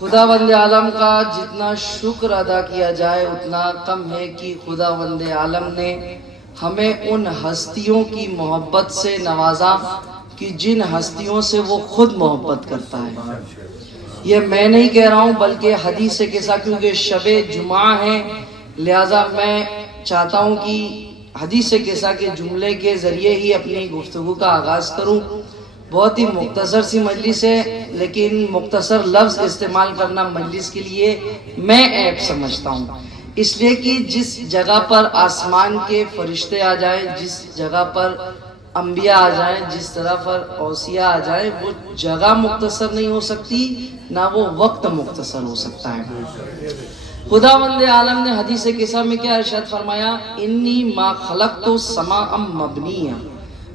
خداوند عالم کا جتنا شکر ادا کیا جائے اتنا کم ہے کہ خداوند عالم نے ہمیں ان ہستیوں کی محبت سے نوازا کہ جن ہستیوں سے وہ خود محبت کرتا ہے۔ یہ میں نہیں کہہ رہا ہوں بلکہ حدیث کے ساتھ، کیونکہ شب جمعہ ہے لہٰذا میں چاہتا ہوں کہ حدیث قصہ کے جملے کے ذریعے ہی اپنی گفتگو کا آغاز کروں۔ بہت ہی مختصر سی مجلس ہے لیکن مختصر لفظ استعمال کرنا مجلس کے لیے میں عیب سمجھتا ہوں، اس لیے کہ جس جگہ پر آسمان کے فرشتے آ جائیں، جس جگہ پر انبیاء آ جائیں، جس طرح پر اوصیاء آ جائیں، وہ جگہ مختصر نہیں ہو سکتی نہ وہ وقت مختصر ہو سکتا ہے۔ خداوند عالم نے حدیث قصہ میں کیا ارشاد فرمایا؟ انی ما خلقت سماء مبنیہ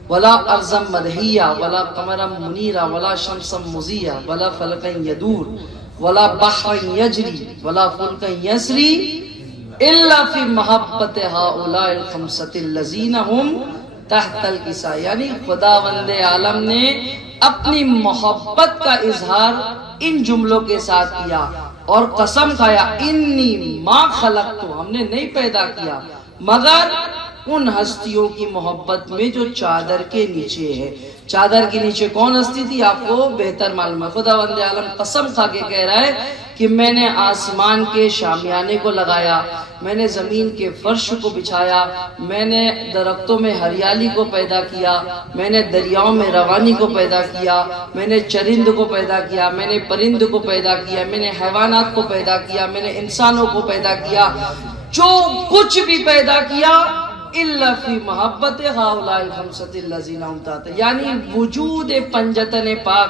ولا ارضا مدحیہ ولا قمرا منیرا ولا شمسا مضیہ ولا فلکا یدور ولا بحرا یجری ولا فلکا یسری الا فی محبت ہؤلاء الخمسۃ الذین ہم تحت الکساء۔ یعنی خداوند عالم نے اپنی محبت کا اظہار ان جملوں کے ساتھ کیا اور قسم کھایا انی ما خلقت، ہم نے نہیں پیدا کیا مگر ان ہستیوں کی محبت میں جو چادر کے نیچے ہے۔ چادر کے نیچے کون ہستی تھی آپ کو بہتر معلوم ہے۔ خداوند عالم قسم کھا کے کہہ رہا ہے کہ میں نے آسمان کے شامیانے کو لگایا، میں نے زمین کے فرش کو بچھایا، میں نے درختوں میں ہریالی کو پیدا کیا، میں نے دریاؤں میں روانی کو پیدا کیا، میں نے چرند کو پیدا کیا، میں نے پرند کو پیدا کیا، میں نے حیوانات کو پیدا کیا، میں نے انسانوں کو پیدا کیا، جو کچھ بھی پیدا کیا الا فی محبت ہؤلاء الخمسۃ الذین ہم تحت، یعنی وجود پنجتن پاک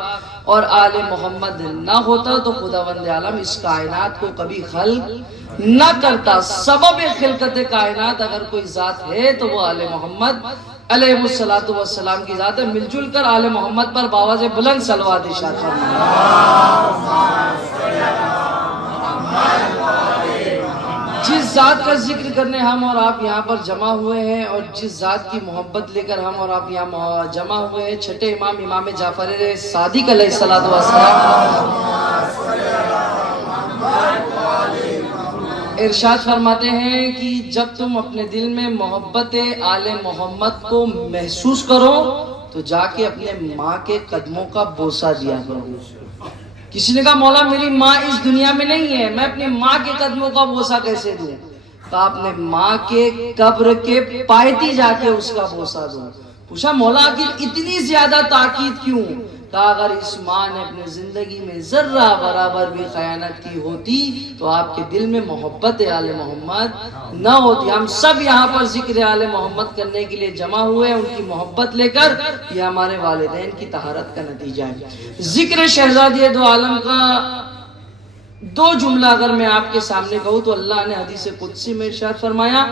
اور آل محمد نہ ہوتا تو خداوند عالم اس کائنات کو کبھی خلق نہ کرتا۔ سبب خلقت کائنات اگر کوئی ذات ہے تو وہ آل محمد علیہ السلام کی ذات ہے۔ مل جل کر آل محمد پر باواز بلند صلوات ارشاد فرمائیں۔ جس ذات کا ذکر کرنے ہم اور آپ یہاں پر جمع ہوئے ہیں اور جس ذات کی محبت لے کر ہم اور آپ یہاں جمع ہوئے ہیں، چھٹے امام امام جعفر صادق علیہ السلام ارشاد فرماتے ہیں کہ جب تم اپنے دل میں محبت آل محمد کو محسوس کرو تو جا کے اپنے ماں کے قدموں کا بوسہ دیا کرو۔ کسی نے کہا مولا میری ماں اس دنیا میں نہیں ہے، میں اپنی ماں کے قدموں کا بوسہ کیسے دوں؟ کہا اپنے ماں کے قبر کے پایتی جا کے اس کا بوسہ دوں۔ پوچھا مولا آخر اتنی زیادہ تاکید کیوں؟ کہا اگر اس ماں نے اپنے زندگی میں ذرہ برابر بھی خیانت کی ہوتی تو آپ کے دل میں محبت آل محمد نہ ہوتی۔ ہم سب یہاں پر ذکر آل محمد کرنے کے لیے جمع ہوئے ان کی محبت لے کر، یہ ہمارے والدین کی طہارت کا نتیجہ ہے۔ ذکر شہزادی دو عالم کا دو جملہ اگر میں آپ کے سامنے کہوں تو اللہ نے حدیث قدسی میں ارشاد فرمایا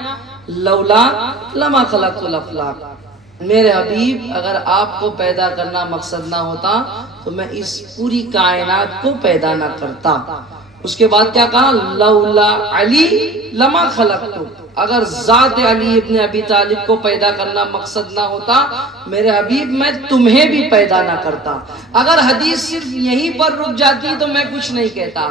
لولا لما خلقت الافلاک، میرے حبیب اگر آپ کو پیدا کرنا مقصد نہ ہوتا تو میں اس پوری کائنات کو پیدا نہ کرتا۔ اس کے بعد کیا کہا؟ لولا علی لما خلقت، اگر ذات علی ابن ابی طالب کو پیدا کرنا مقصد نہ ہوتا میرے حبیب میں تمہیں بھی پیدا نہ کرتا۔ اگر حدیث صرف یہیں پر رک جاتی تو میں کچھ نہیں کہتا۔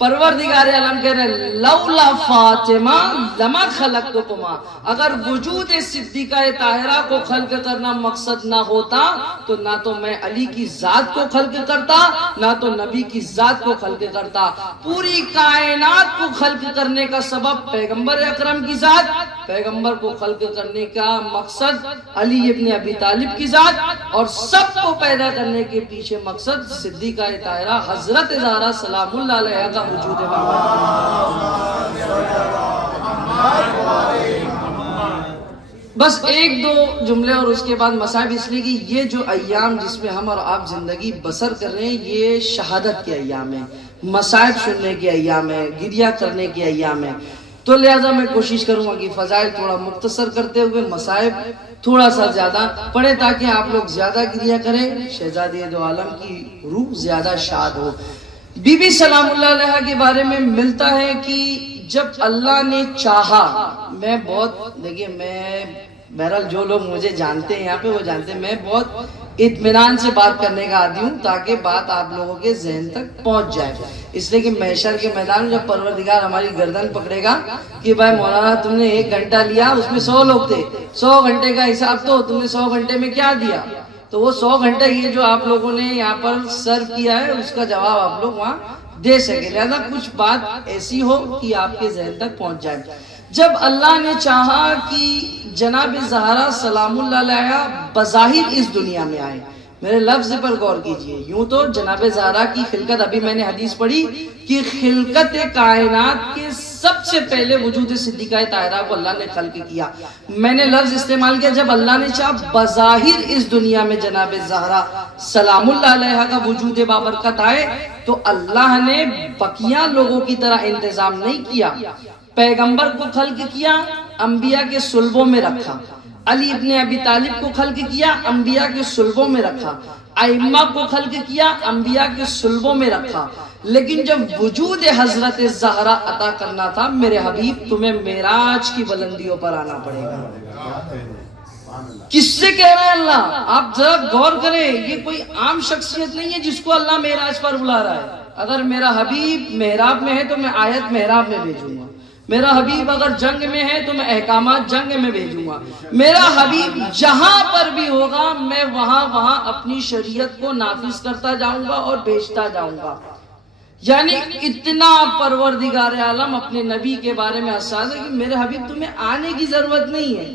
پروردگار عالم کہہ رہے لولا فاطمہ لما خلقتکما، اگر وجود صدیقہ طاہرہ کو خلق کرنا مقصد نہ ہوتا تو نہ تو میں علی کی ذات کو خلق کرتا نہ تو نبی کی ذات کو خلق کرتا۔ پوری کائنات کو خلق کرنے کا سبب پیغمبر اکرم کی ذات، پیغمبر کو خلق کرنے کا مقصد علی ابن ابی طالب کی ذات، اور سب کو پیدا کرنے کے پیچھے مقصد صدیقہ طاہرہ حضرت زہرا سلام اللہ علیہا کا وجود ہے۔ بس ایک دو جملے اور اس کے بعد مصائب، اس لیے کہ یہ جو ایام جس میں ہم اور آپ زندگی بسر کر رہے ہیں یہ شہادت کے ایام ہیں، مصائب سننے کے ایام ہیں، گریہ کرنے کے ایام ہیں، تو لہذا میں کوشش کروں گا کہ فضائل تھوڑا مختصر کرتے ہوئے مصائب تھوڑا سا زیادہ پڑھیں تاکہ آپ لوگ زیادہ گریہ کریں، شہزادی دو عالم کی روح زیادہ شاد ہو۔ بی بی سلام اللہ علیہ کے بارے میں ملتا ہے کہ جب اللہ نے چاہا، میں بہت دیکھیے میں بہرحال جو لوگ مجھے جانتے ہیں یہاں پہ وہ جانتے ہیں میں بہت اطمینان سے بات کرنے کا عادی ہوں تاکہ بات آپ لوگوں کے ذہن تک پہنچ جائے. اس لیے کہ محشر کے میدان میں جب پروردگار ہماری گردن پکڑے گا کہ بھائی مولانا تم نے 1 گھنٹہ لیا, اس میں 100 لوگ تھے, 100 گھنٹے کا حساب تو تم نے 100 گھنٹے میں کیا دیا, تو وہ 100 گھنٹہ یہ جو آپ لوگوں نے یہاں پر سرو کیا ہے اس کا جواب آپ لوگ وہاں دے سکے. لہذا کچھ بات ایسی ہو کہ آپ کے ذہن تک پہنچ جائے. جب اللہ نے چاہا کہ جناب زہرا سلام اللہ علیہا بظاہر اس دنیا میں آئے, میرے لفظ پر غور کیجئے, یوں تو جناب زہرا کی خلقت, ابھی میں نے حدیث پڑھی کہ خلقت کائنات کے سب سے پہلے وجود صدیقہ طاہرہ کو اللہ نے خلق کیا. میں نے لفظ استعمال کیا جب اللہ نے چاہا بظاہر اس دنیا میں جناب زہرا سلام اللہ علیہا کا وجود بابرکت آئے, تو اللہ نے بقیہ لوگوں کی طرح انتظام نہیں کیا. پیغمبر کو خلق کیا, انبیاء کے صلبوں میں رکھا. علی ابن ابی طالب کو خلق کیا, انبیاء کے صلبوں میں رکھا. ائمہ کو خلق کیا, انبیاء کے صلبوں میں رکھا. لیکن جب وجود حضرت زہرا عطا کرنا تھا, میرے حبیب تمہیں معراج کی بلندیوں پر آنا پڑے گا. کس سے کہہ رہا ہے اللہ؟ آپ ذرا غور کریں, یہ کوئی عام شخصیت نہیں ہے جس کو اللہ معراج پر بلا رہا ہے. اگر میرا حبیب محراب میں ہے تو میں آیت محراب میں بھیجوں گا. میرا حبیب اگر جنگ میں ہے تو میں احکامات جنگ میں بھیجوں گا. میرا حبیب جہاں پر بھی ہوگا میں وہاں اپنی شریعت کو نافذ کرتا جاؤں گا اور بھیجتا جاؤں گا. یعنی اتنا پروردگار عالم اپنے نبی کے بارے میں حساس ہے کہ میرے حبیب تمہیں آنے کی ضرورت نہیں ہے,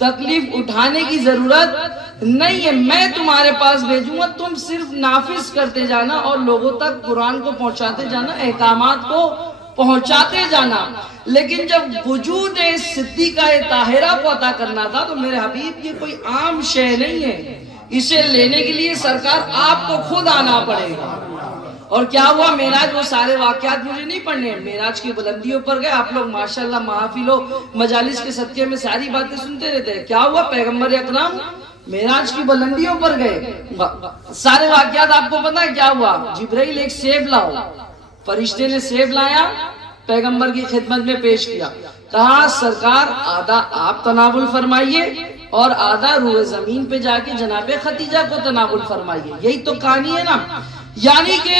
تکلیف اٹھانے کی ضرورت نہیں ہے, میں تمہارے پاس بھیجوں گا, تم صرف نافذ کرتے جانا اور لوگوں تک قرآن کو پہنچاتے جانا, احکامات کو پہنچاتے جانا. لیکن جب وجود صدیقہ طاہرہ کو عطا کرنا تھا تو میرے حبیب یہ کوئی عام شے نہیں ہے, اسے لینے کے لیے سرکار آپ کو خود آنا پڑے گا. اور کیا ہوا معراج, وہ سارے واقعات مجھے نہیں پڑھنے, معراج کی بلندیوں پر گئے. آپ لوگ ماشاءاللہ محافل و مجالس کے صدقے میں ساری باتیں سنتے رہتے ہیں. کیا ہوا, پیغمبر اکرم معراج کی بلندیوں پر گئے, سارے واقعات آپ کو پتا ہے کیا ہوا. جبرائیل ایک سیب لاؤ, فرشتے نے سیب لایا, پیغمبر کی خدمت میں پیش کیا, کہا سرکار آدھا آپ تناول فرمائیے اور آدھا روح زمین پہ جا کے جناب خدیجہ کو تناول فرمائیے. یہی تو کہانی ہے نا. یعنی کہ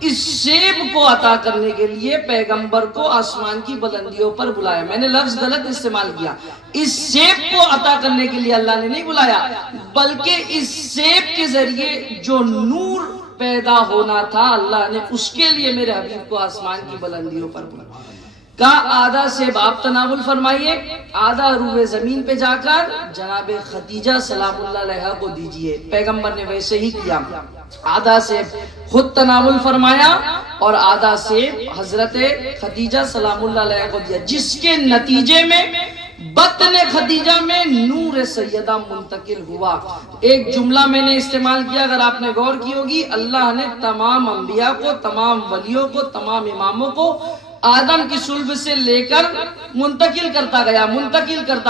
اس سیب کو عطا کرنے کے لیے پیغمبر کو آسمان کی بلندیوں پر بلایا. میں نے لفظ غلط استعمال کیا, اس سیب کو عطا کرنے کے لیے اللہ نے نہیں بلایا, بلکہ اس سیب کے ذریعے جو نور پیدا ہونا تھا اللہ نے اس کے لیے میرے حبیب کو آسمان کی بلندیوں پر بلایا. کہا آدھا سیب آپ تناول فرمائیے, آدھا روح زمین پہ جا کر جناب خدیجہ سلام اللہ علیہا کو دیجئے. پیغمبر نے ویسے ہی کیا, آدھا سیب خود تناول فرمایا اور آدھا سیب حضرت خدیجہ سلام اللہ علیہا کو دیا, جس کے نتیجے میں بطن خدیجہ میں نور سیدہ منتقل ہوا. ایک جملہ میں نے استعمال کیا, اگر آپ نے غور کی ہوگی, اللہ نے تمام انبیاء کو, تمام ولیوں کو, تمام اماموں کو آدم کی صلب سے لے کر منتقل کرتا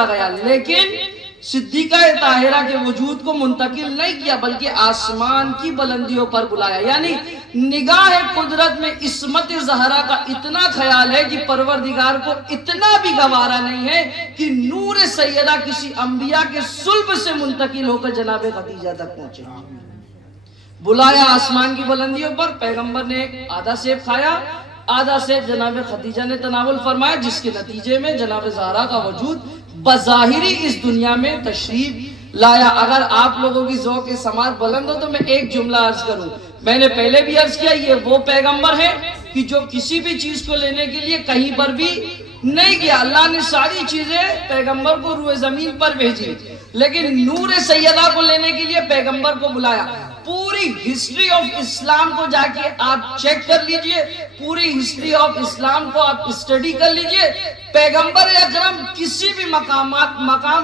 گیا, لیکن صدیقہ طاہرہ کے وجود کو منتقل نہیں کیا بلکہ آسمان کی بلندیوں پر بلایا. یعنی نگاہ قدرت میں عصمت زہرا کا اتنا خیال ہے کہ پروردگار کو اتنا بھی گوارا نہیں ہے کہ نور سیدہ کسی انبیاء کے صلب سے منتقل ہو کر جناب خدیجہ تک پہنچے. بلایا آسمان کی بلندیوں پر, پیغمبر نے آدھا سیب کھایا, آدھا سیب جناب خدیجہ نے تناول فرمایا, جس کے نتیجے میں جناب زہرا کا وجود بظاہری اس دنیا میں تشریف لایا. اگر آپ لوگوں کی ذوق سماعت بلند ہو تو میں ایک جملہ عرض کروں. میں نے پہلے بھی عرض کیا, یہ وہ پیغمبر ہے کہ جو کسی بھی چیز کو لینے کے لیے کہیں پر بھی نہیں گیا. اللہ نے ساری چیزیں پیغمبر کو روح زمین پر بھیجی, لیکن نور سیدہ کو لینے کے لیے پیغمبر کو بلایا. پوری ہسٹری آف اسلام کو جا کے آپ چیک کر لیجئے, پوری ہسٹری آف اسلام کو آپ اسٹڈی کر لیجئے. پیغمبر اکرم کسی بھی مقام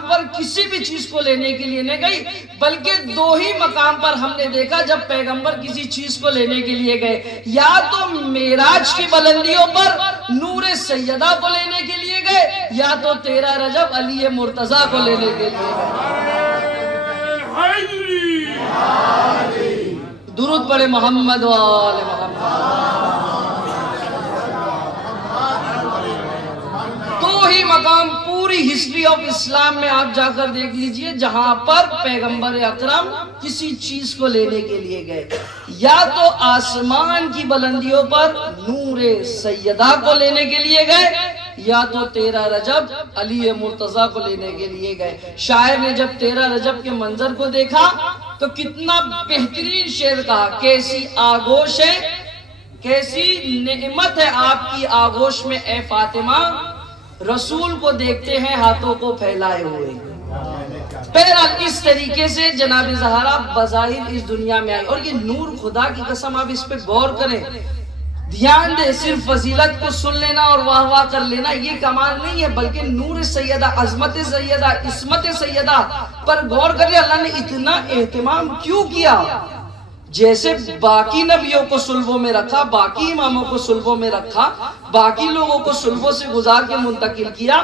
پر کسی بھی چیز کو لینے کے لیے نہیں گئی, بلکہ 2 ہی مقام پر ہم نے دیکھا جب پیغمبر کسی چیز کو لینے کے لیے گئے, یا تو معراج کی بلندیوں پر نور سیدہ کو لینے کے لیے گئے, یا تو 13 رجب علی مرتضیٰ کو لینے کے لیے گئے. درود پڑھے محمد و آل محمد. 2 ہی مقام پوری پوری ہسٹری آف اسلام میں آپ جا کر دیکھ لیجئے، جہاں پر پیغمبر اکرم کسی چیز کو لینے کے لیے گئے، یا تو آسمان کی بلندیوں پر نور سیدہ کو لینے کے لیے گئے، یا تو 13 رجب علی مرتضیٰ کو لینے کے لیے گئے۔ شاعر نے جب 13 رجب کے منظر کو دیکھا تو کتنا بہترین شعر کہا، کیسی آغوش ہے، کیسی نعمت ہے آپ کی آغوش میں اے فاطمہ، رسول کو دیکھتے ہیں ہاتھوں کو پھیلائے ہوئے۔ بہرحال اس طریقے سے جناب زہرا بظاہر اس دنیا میں آئی، اور یہ نور، خدا کی قسم آپ اس پہ غور کریں، دھیان دے، صرف فضیلت کو سن لینا اور واہ واہ کر لینا یہ کمال نہیں ہے، بلکہ نور سیدہ، عظمت سیدہ، عصمت سیدہ پر غور کریں، اللہ نے اتنا اہتمام کیوں کیا؟ جیسے باقی نبیوں کو صلبوں میں رکھا، باقی اماموں کو صلبوں میں رکھا، باقی لوگوں کو صلبوں سے گزار کے منتقل کیا،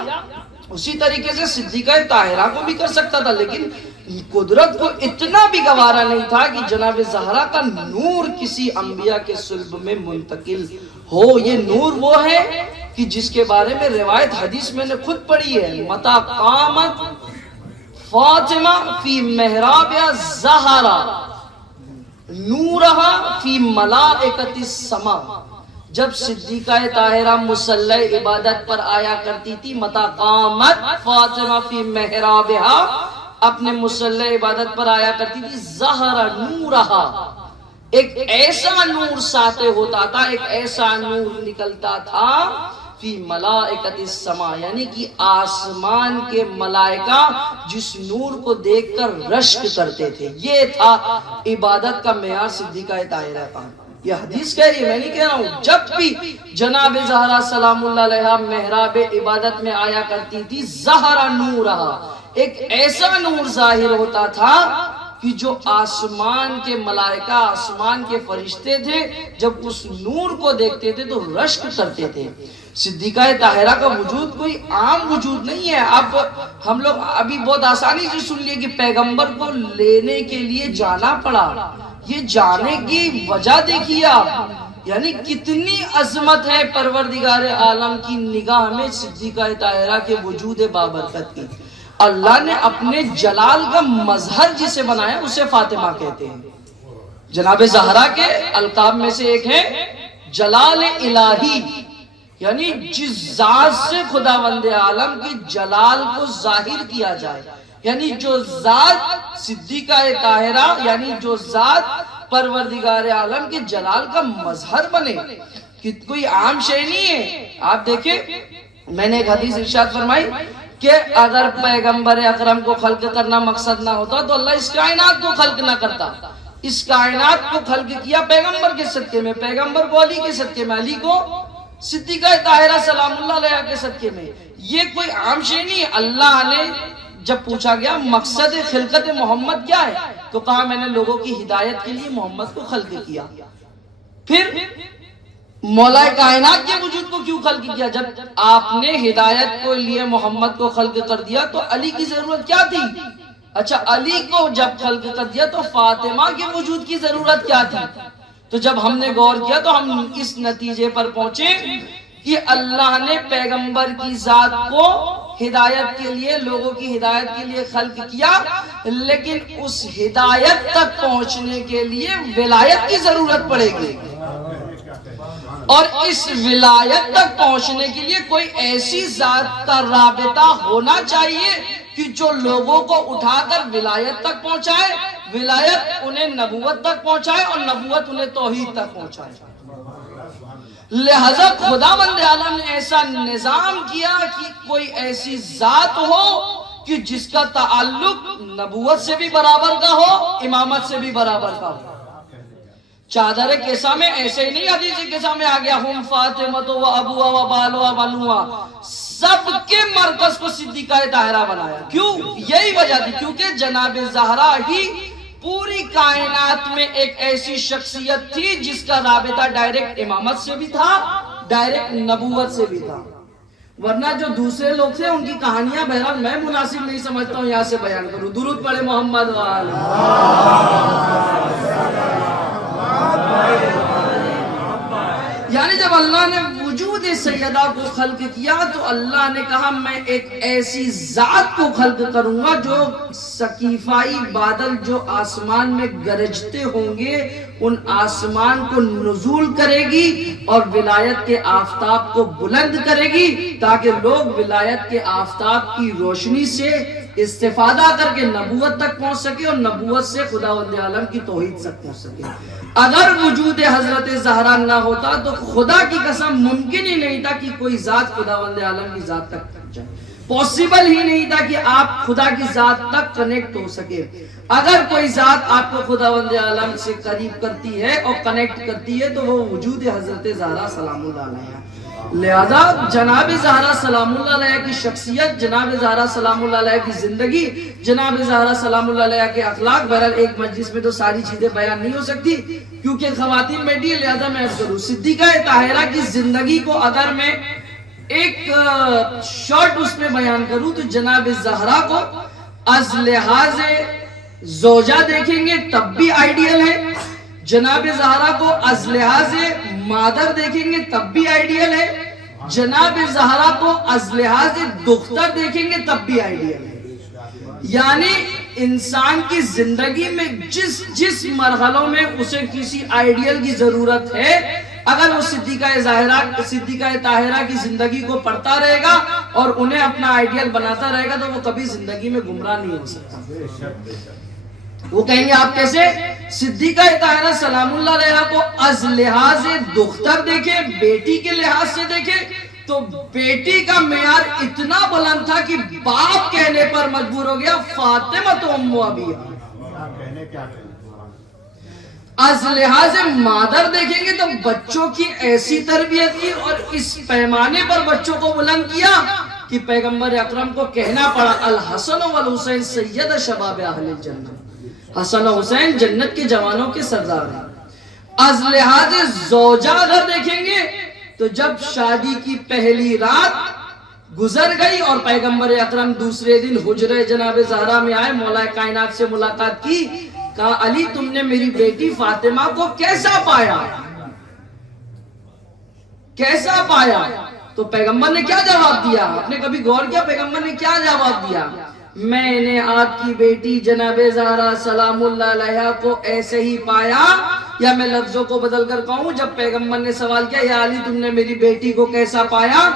اسی طریقے سے صدیقہ طاہرہ کو بھی کر سکتا تھا، لیکن قدرت کو اتنا بھی گوارا نہیں تھا کہ جناب زہرا کا نور کسی انبیاء کے صلب میں منتقل ہو۔ یہ نور وہ ہے کہ جس کے بارے میں روایت حدیث میں نے خود پڑھی ہے، متا قامت فاطمہ فی محراب زہرا نورہا فی ملائکۃ السماء، جب صدیقہ طاہرہ مصلی عبادت پر آیا کرتی تھی، متا قامت فاطمہ فی محرابہا، اپنے مصلی عبادت پر آیا کرتی تھی، زہرا نورہا، ایک ایسا نور ساطع ہوتا تھا، ایک ایسا نور نکلتا تھا، فی ملائکۃ السماء، یعنی کہ آسمان کے ملائکہ جس نور کو دیکھ کر رشک کرتے تھے۔ یہ تھا عبادت کا معیار صدیقہ طاہرہ کا۔ یہ حدیث کہہ رہی ہے، میں نہیں کہہ رہا ہوں۔ جب بھی جناب زہرا سلام اللہ علیہا محراب عبادت میں آیا کرتی تھی، زہرا نورہا، ایک ایسا نور ظاہر ہوتا تھا کہ جو آسمان کے ملائکہ، آسمان کے فرشتے تھے، جب اس نور کو دیکھتے تھے تو رشک کرتے تھے۔ صدیقہ طاہرہ کا وجود کوئی عام وجود نہیں ہے۔ اب ہم لوگ ابھی بہت آسانی سے سن لیے کہ پیغمبر کو لینے کے لیے جانا پڑا، یہ جانے کی وجہ دیکھیے آپ، یعنی کتنی عظمت ہے پروردگار عالم کی نگاہ میں صدیقہ طاہرہ کے وجود بابرکت کی۔ اللہ نے اپنے جلال کا مظہر جسے بنایا اسے فاطمہ کہتے ہیں۔ جناب زہرا کے القاب میں سے ایک ہے جلال الہی، یعنی جس ذات سے خداوند عالم کی جلال کو ظاہر کیا جائے، یعنی جو ذات صدیقہ طاہرہ، یعنی جو ذات پروردگار عالم کے جلال کا مظہر بنے، کہ کوئی عام شے نہیں ہے۔ آپ دیکھیں، میں نے ایک حدیث ارشاد فرمائی کہ اگر پیغمبر اکرم کو خلق کرنا مقصد نہ ہوتا تو اللہ اس کائنات کو خلق نہ کرتا۔ اس کائنات کو خلق کیا پیغمبر کے صدقے میں، پیغمبر کو علی کے صدقے میں، علی کو صدیقہ طاہرہ سلام اللہ علیہ کے صدقے میں۔ یہ کوئی عام شے نہیں ہے۔ اللہ نے جب پوچھا گیا مقصد خلقت محمد کیا ہے تو کہا میں نے لوگوں کی ہدایت کے لیے محمد کو خلق کیا۔ پھر مولا کائنات کے وجود کو کیوں خلق کیا؟ جب آپ نے ہدایت کو لیے محمد کو خلق کر دیا تو علی کی ضرورت کیا تھی؟ اچھا، علی کو جب خلق کر دیا تو فاطمہ کے وجود کی ضرورت کیا تھی؟ تو جب ہم نے غور کیا تو ہم اس نتیجے پر پہنچے کہ اللہ نے پیغمبر کی ذات کو ہدایت کے لیے، لوگوں کی ہدایت کے لیے خلق کیا، لیکن اس ہدایت تک پہنچنے کے لیے ولایت کی ضرورت پڑے گی، اور اس ولایت تک پہنچنے کے لیے کوئی ایسی ذات کا رابطہ ہونا چاہیے کہ جو لوگوں کو اٹھا کر ولایت تک پہنچائے، ولایت انہیں نبوت تک پہنچائے، اور نبوت انہیں توحید تک پہنچائے۔ لہذا خداوند عالم نے ایسا نظام کیا کہ کوئی ایسی ذات ہو کہ جس کا تعلق نبوت سے بھی برابر کا ہو، امامت سے بھی برابر کا ہو۔ چادر کیسا میں ایسے ہی نہیں، حدیث کیسا میں آ گیا ہم فاطمہ و ابوہا و بالوہا بنوہا، سب کے مرکز کو صدیقہ طاہرہ بنایا۔ کیوں؟ یہی وجہ تھی، کیونکہ جناب زہرا ہی پوری کائنات میں ایک ایسی شخصیت تھی جس کا رابطہ ڈائریکٹ امامت سے بھی تھا، ڈائریکٹ نبوت سے بھی تھا۔ ورنہ جو دوسرے لوگ تھے ان کی کہانیاں بہرحال میں مناسب نہیں سمجھتا ہوں یہاں سے بیان کروں۔ درود پڑھے محمد وآلہ۔ یعنی جب اللہ نے وجود سیدہ کو خلق کیا تو اللہ نے کہا میں ایک ایسی ذات کو خلق کروں گا جو سقیفائی بادل جو آسمان میں گرجتے ہوں گے ان آسمان کو نزول کرے گی اور ولایت کے آفتاب کو بلند کرے گی تاکہ لوگ ولایت کے آفتاب کی روشنی سے استفادہ کر کے نبوت تک پہنچ سکے اور نبوت سے خداوند عالم کی توحید تک پہنچ سکے۔ اگر وجود حضرت زہرا نہ ہوتا تو خدا کی قسم ممکن ہی نہیں تھا کہ کوئی ذات خداوند عالم کی ذات تک پہنچ جائے، پاسبل ہی نہیں تھا کہ آپ خدا کی ذات تک کنیکٹ ہو سکے۔ اگر کوئی ذات آپ کو خداوند عالم سے قریب کرتی ہے اور کنیکٹ کرتی ہے تو وہ وجود حضرت زہرا سلام اللہ علیہ۔ لہذا جناب زہرا سلام اللہ علیہ کی شخصیت، جناب زہرا سلام اللہ علیہ کی زندگی، جناب زہرا سلام اللہ علیہ کے اخلاق، بہرحال ایک مجلس میں تو ساری چیزیں بیان نہیں ہو سکتی کیونکہ خواتین بیٹھی ہے، لہذا میں عرض کروں صدیقہ طاہرہ کی زندگی کو اگر میں ایک شارٹ اس میں بیان کروں تو جناب زہرا کو از لحاظ زوجہ دیکھیں گے تب بھی آئیڈیل ہے، جناب زہرا کو از لحاظ مادر دیکھیں گے تب بھی آئیڈیل ہے، جناب زہرا کو از لحاظ دختر دیکھیں گے تب بھی آئیڈیل ہے۔ یعنی انسان کی زندگی میں جس مرحلوں میں اسے کسی آئیڈیل کی ضرورت ہے، اگر وہ صدیقہ طاہرہ کی زندگی کو پڑھتا رہے گا اور انہیں اپنا آئیڈیل بناتا رہے گا تو وہ کبھی زندگی میں گمراہ نہیں ہو سکتا۔ وہ کہیں گے آپ کیسے؟ صدیقہ طاہرہ سلام اللہ علیہ کو از لحاظ دختر دیکھیں، بیٹی کے لحاظ سے دیکھیں تو بیٹی کا معیار اتنا بلند تھا کہ باپ کہنے پر مجبور ہو گیا فاطمہ تو ام ابیہ۔ از لحاظ مادر دیکھیں گے تو بچوں کی ایسی تربیت کی اور اس پیمانے پر بچوں کو بلند کیا کہ پیغمبر اکرم کو کہنا پڑا الحسن والحسین سید شباب اہل الجنہ، حسن و حسین جنت کے جوانوں کے سردار ہیں۔ از لحاظ زوجہ اگر دیکھیں گے تو جب شادی کی پہلی رات گزر گئی اور پیغمبر اکرم دوسرے دن حجرہ جناب زہرا میں آئے، مولا کائنات سے ملاقات کی، کہا علی تم نے میری بیٹی فاطمہ کو کیسا پایا؟ کیسا پایا؟ تو پیغمبر نے کیا جواب دیا؟ آپ نے کبھی غور کیا پیغمبر نے کیا جواب دیا؟ میں نے آپ کی بیٹی جناب زہرا سلام اللہ علیہ کو ایسے ہی پایا، یا میں لفظوں کو بدل کر کہوں جب پیغمبر نے سوال کیا یا علی تم نے میری بیٹی کو کیسا پایا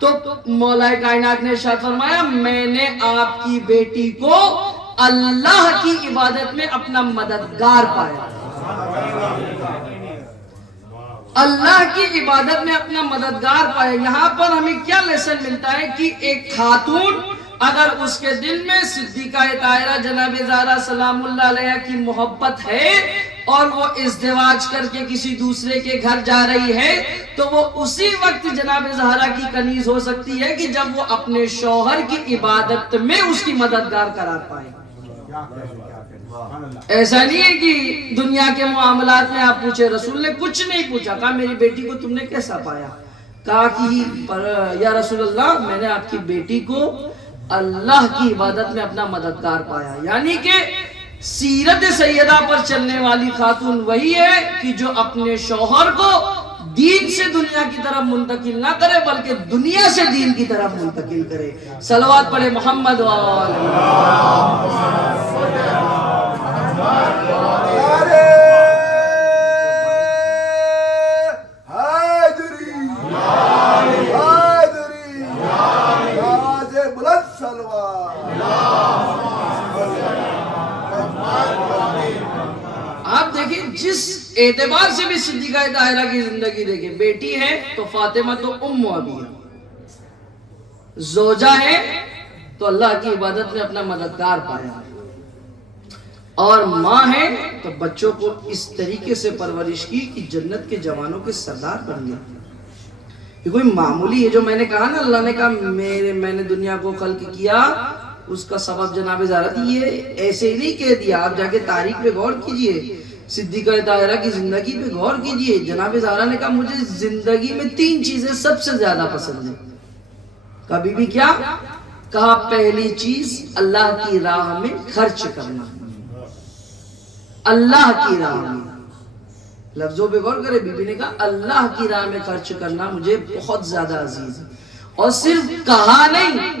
تو مولا کائنات نے ارشاد فرمایا میں نے آپ کی بیٹی کو اللہ کی عبادت میں اپنا مددگار پایا، اللہ کی عبادت میں اپنا مددگار پایا۔ یہاں پر ہمیں کیا لیسن ملتا ہے کہ ایک خاتون اگر اس کے دل میں صدیقہ طاہرہ جناب زہرا سلام اللہ علیہ کی محبت ہے اور وہ ازدواج کر کے کسی دوسرے کے گھر جا رہی ہے تو وہ اسی وقت جناب زہرا کی کنیز ہو سکتی ہے کہ جب وہ اپنے شوہر کی عبادت میں اس کی مددگار قرار پائے۔ ایسا نہیں ہے کہ دنیا کے معاملات میں آپ پوچھے، رسول نے کچھ نہیں پوچھا، کہا میری بیٹی کو تم نے کیسا پایا؟ کہا کہ یا رسول اللہ میں نے آپ کی بیٹی کو اللہ کی عبادت میں اپنا مددگار پایا۔ یعنی کہ سیرت سیدہ پر چلنے والی خاتون وہی ہے کہ جو اپنے شوہر کو دین سے دنیا کی طرف منتقل نہ کرے بلکہ دنیا سے دین کی طرف منتقل کرے۔ صلوات پڑھے محمد آپ دیکھیں جس اعتبار سے بھی صدیقہ طاہرہ کی زندگی دیکھیں، بیٹی ہے تو فاطمہ تو ام ابیہ، زوجہ ہے تو اللہ کی عبادت میں اپنا مددگار پایا، اور ماں ہے تو بچوں کو اس طریقے سے پرورش کی کہ جنت کے جوانوں کے سردار بن گئے۔ یہ کوئی معمولی ہے جو میں نے کہا نا، اللہ نے کہا میں نے دنیا کو خلق کیا، اس کا سبب جناب زہرا تھی، یہ ایسے ہی نہیں کہہ دیا، آپ جا کے تاریخ پہ غور کیجئے، صدیقہ طاہرہ کی زندگی پہ غور کیجئے۔ جناب زہرا نے کہا مجھے زندگی میں 3 چیزیں سب سے زیادہ پسند ہیں۔ کبھی بھی کیا کہا؟ پہلی چیز اللہ کی راہ میں خرچ کرنا، اللہ کی راہ میں۔ لفظوں پہ غور کرے. بی بی نے کہا اللہ کی راہ میں خرچ کرنا مجھے بہت زیادہ عزیز ہے. اور صرف کہا نہیں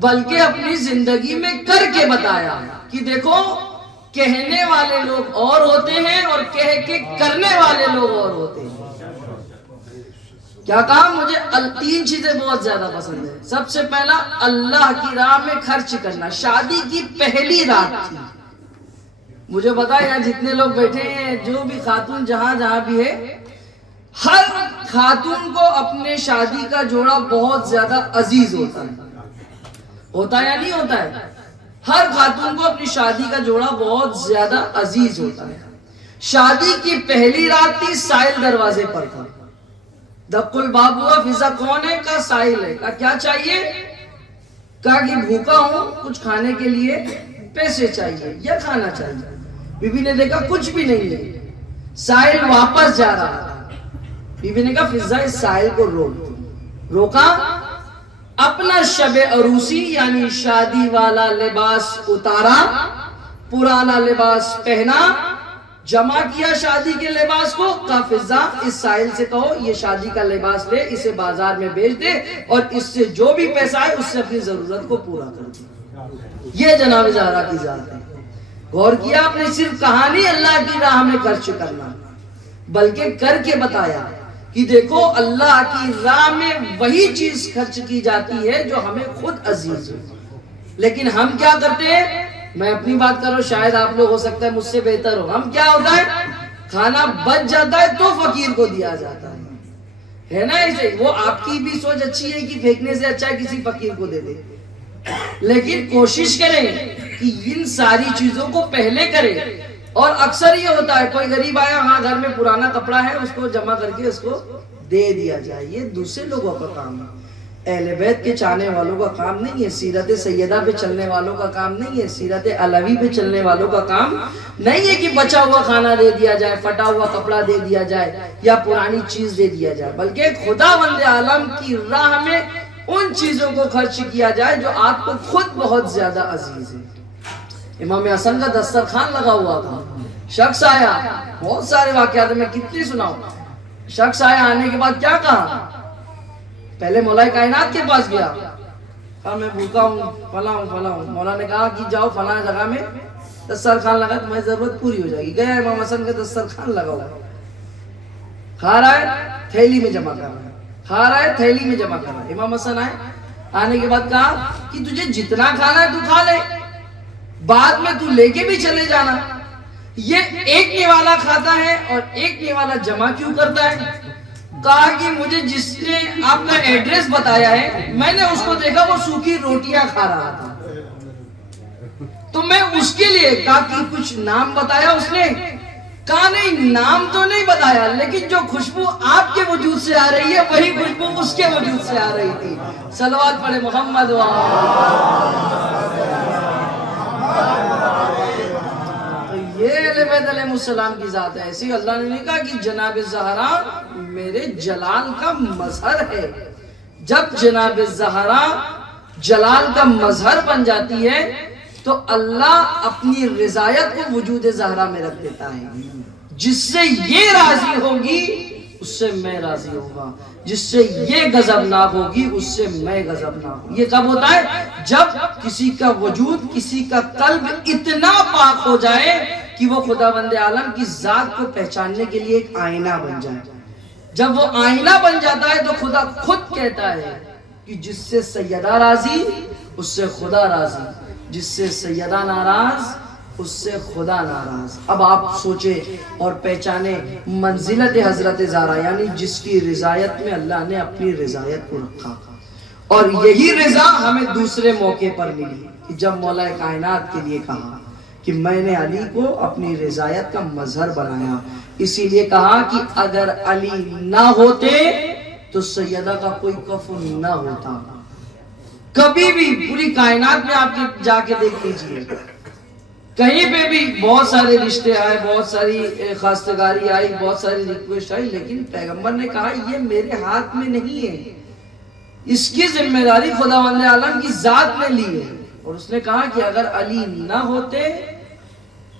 بلکہ اپنی زندگی میں کر کے بتایا کہ دیکھو کہنے والے لوگ اور ہوتے ہیں اور کہہ کے کرنے والے لوگ اور ہوتے ہیں. کیا کہا؟ مجھے 3 چیزیں بہت زیادہ پسند ہیں. سب سے پہلا اللہ کی راہ میں خرچ کرنا. شادی کی پہلی رات تھی. مجھے پتا ہے یہاں جتنے لوگ بیٹھے ہیں جو بھی خاتون جہاں جہاں بھی ہے, ہر خاتون کو اپنے شادی کا جوڑا بہت زیادہ عزیز ہوتا ہے. ہوتا ہے یا نہیں ہوتا ہے؟ ہر خاتون کو اپنی شادی کا جوڑا بہت زیادہ عزیز ہوتا ہے. شادی کی پہلی رات تھی. سائل دروازے پر تھا. دق الباب ہوا. فضا کون ہے؟ کہا سائل ہے. کہا کیا چاہیے؟ کہا کہ بھوکا ہوں, کچھ کھانے کے لیے پیسے چاہیے یا کھانا چاہیے. بی بی نے دیکھا کچھ بھی نہیں ہے. سائل واپس جا رہا تھا. بی بی نے کہا فضا اس سائل کو روک. روکا. اپنا شب عروسی یعنی شادی والا لباس اتارا, پرانا لباس پہنا, جمع کیا شادی کے لباس کو. کہا فضا اس سائل سے کہو یہ شادی کا لباس لے, اسے بازار میں بیچ دے اور اس سے جو بھی پیسہ آئے اس سے اپنی ضرورت کو پورا کر دے. یہ جناب زہرا کی ذات ہے. غور کیا آپ نے؟ صرف کہانی اللہ کی راہ میں خرچ کرنا بلکہ کر کے بتایا کہ دیکھو اللہ کی راہ میں وہی چیز خرچ کی جاتی ہے جو ہمیں خود عزیز ہے. لیکن ہم کیا کرتے ہیں؟ میں اپنی بات کر رہا ہوں, شاید آپ لوگ ہو سکتا ہے مجھ سے بہتر ہو. ہم کیا ہوتا ہے, کھانا بچ جاتا ہے تو فقیر کو دیا جاتا ہے نا. ایسے وہ آپ کی بھی سوچ اچھی ہے کہ پھینکنے سے اچھا ہے کسی فقیر کو دے دے. لیکن کوشش کریں کہ ان ساری چیزوں کو پہلے کریں. اور اکثر یہ ہوتا ہے کوئی غریب آیا, ہاں گھر میں پرانا کپڑا ہے, اس کو جمع کر کے اس کو دے دیا جائے. یہ دوسرے لوگوں کا کام ہے. اہل بیت کے چاہنے والوں کا کام نہیں ہے. سیرت سیدہ پہ چلنے والوں کا کام نہیں ہے. سیرت علوی پہ چلنے والوں کا کام نہیں ہے کہ بچا ہوا کھانا دے دیا جائے, پھٹا ہوا کپڑا دے دیا جائے یا پرانی چیز دے دیا جائے, بلکہ خداوند عالم کی راہ میں ان چیزوں کو خرچ کیا جائے جو آپ کو خود بہت زیادہ عزیز ہے. امام حسن کا دسترخوان لگا ہوا تھا. شخص آیا, بہت سارے واقعات میں کتنی سناؤں. شخص آیا, آنے کے بعد کیا کہا؟ پہلے مولا کائنات کے پاس گیا, کہا میں بھوکا ہوں, فلاں ہوں فلاں ہوں. مولا نے کہا کہ جاؤ فلاں جگہ میں دسترخوان لگا, تمہاری ضرورت پوری ہو جائے گی. گیا, امام حسن کا دسترخوان لگا ہوا, کھا رہا ہے, تھیلی میں جمع کر رہا ہے, کھا رہا ہے, تھیلی میں جمع کر رہا ہے. امام حسن آئے, آنے کے بعد کہا کہ تجھے جتنا کھانا ہے تو کھا لے, بعد میں تو لے کے بھی چلے جانا. یہ ایک نوالا کھاتا ہے اور ایک نوالا جمع کیوں کرتا ہے؟ کہا کہ مجھے جس نے آپ کا ایڈریس بتایا ہے میں نے اس کو دیکھا وہ سوکھی روٹیاں کھا رہا تھا, تو میں اس کے لیے. کہا کہ کچھ نام بتایا اس نے؟ کہا نہیں نام تو نہیں بتایا, لیکن جو خوشبو آپ کے وجود سے آ رہی ہے وہی خوشبو اس کے وجود سے آ رہی تھی. صلوات پڑھے محمد یہ اہل بیت علیہ السلام کی ذات ہے. ایسی اللہ نے نہیں کہا کہ جناب زہرا میرے جلال کا مظہر ہے. جب جناب زہرا جلال کا مظہر بن جاتی ہے تو اللہ اپنی رضایت کو وجود زہرا میں رکھ دیتا ہے. جس سے یہ راضی ہوگی اس سے میں راضی ہوگا, جس سے یہ غضبناک ہوگی اس سے میں غضبناک ہوں. یہ کب ہوتا ہے؟ جب کسی کا وجود, کسی کا قلب اتنا پاک ہو جائے کہ وہ خداوند عالم کی ذات کو پہچاننے کے لیے ایک آئینہ بن جائے. جب وہ آئینہ بن جاتا ہے تو خدا خود کہتا ہے کہ جس سے سیدہ راضی اس سے خدا راضی, جس سے سیدہ ناراض اس سے خدا ناراض. اب آپ سوچیں اور پہچانے منزلت حضرت زہرا, یعنی جس کی رضایت میں اللہ نے اپنی رضایت کو رکھا. اور یہی رضا ہمیں دوسرے موقع پر ملی کہ جب مولا کائنات کے لیے کہا کہ میں نے علی کو اپنی رضایت کا مظہر بنایا. اسی لیے کہا کہ اگر علی نہ ہوتے تو سیدہ کا کوئی کفن نہ ہوتا. کبھی بھی پوری کائنات میں آپ جا کے دیکھ لیجئے, کہیں پہ بھی بہت سارے رشتے آئے, بہت ساری خواستگاری آئی, بہت ساری ریکویسٹ آئی, لیکن پیغمبر نے کہا یہ میرے ہاتھ میں نہیں ہے, اس کی ذمہ داری خداوند عالم کی ذات نے لی ہے. اور اس نے کہا کہ اگر علی نہ ہوتے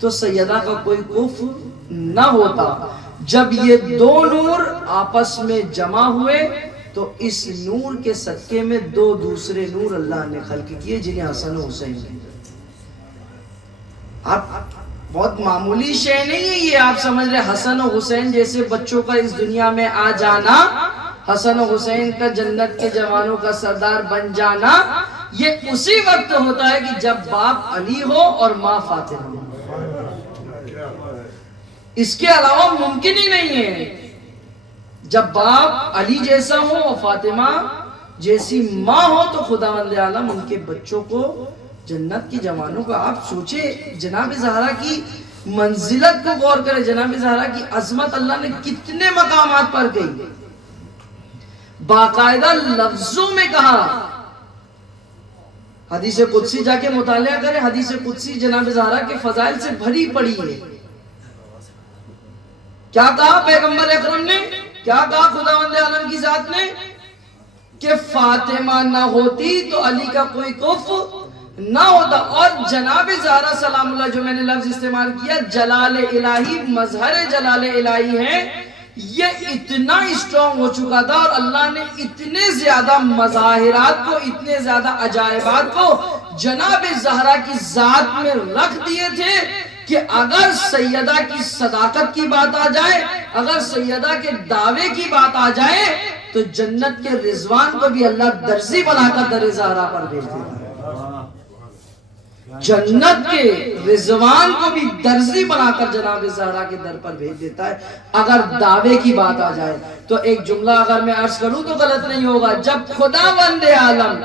تو سیدہ کا کوئی کفر نہ ہوتا. جب یہ دو نور آپس میں جمع ہوئے تو اس نور کے صدقے میں دو دوسرے نور اللہ نے خلق کیے جنہیں حسن و حسین کہتے ہیں۔ آپ بہت معمولی شے نہیں ہے یہ، آپ سمجھ رہے حسن و حسین جیسے بچوں کا اس دنیا میں آ جانا، حسن و حسین کا جنت کے جوانوں کا سردار بن جانا، یہ اسی وقت ہوتا ہے کہ جب باپ علی ہو اور ماں فاطمہ ہو۔ اس کے علاوہ ممکن ہی نہیں ہے۔ جب باپ علی جیسا ہو اور فاطمہ جیسی ماں ہو تو خداوند عالم ان کے بچوں کو جنت کی جوانوں کو، آپ سوچے جناب زہرا کی منزلت کو غور کرے، جناب زہرا کی عظمت اللہ نے کتنے مقامات پر کہی، باقاعدہ لفظوں میں کہا۔ حدیث قدسی جا کے مطالعہ کرے، حدیث قدسی جناب زہرا کے فضائل سے بھری پڑی ہے۔ کیا کہا پیغمبر اکرم نے، کیا کہا خداوند عالم کی ذات نے کہ فاطمہ نہ ہوتی تو علی کا کوئی کف نہ ہوتا۔ اور جناب زہرا سلام اللہ جو میں نے لفظ استعمال کیا جلال الہی، مظہر جلال الہی ہے، یہ اتنا اسٹرانگ ہو چکا تھا اور اللہ نے اتنے زیادہ مظاہرات کو، اتنے زیادہ عجائبات کو جناب زہرا کی ذات میں رکھ دیے تھے کہ اگر سیدہ کی صداقت کی بات آ جائے، اگر سیدہ کے دعوے کی بات آ جائے تو جنت کے رضوان کو بھی اللہ درزی بنا کر در زہرا پر بھیج دیتا ہے۔ جنت کے رضوان کو بھی درزی بنا کر جناب زہرا کے در پر بھیج دیتا ہے اگر دعوے کی بات آ جائے۔ تو ایک جملہ اگر میں عرض کروں تو غلط نہیں ہوگا، جب خداوند عالم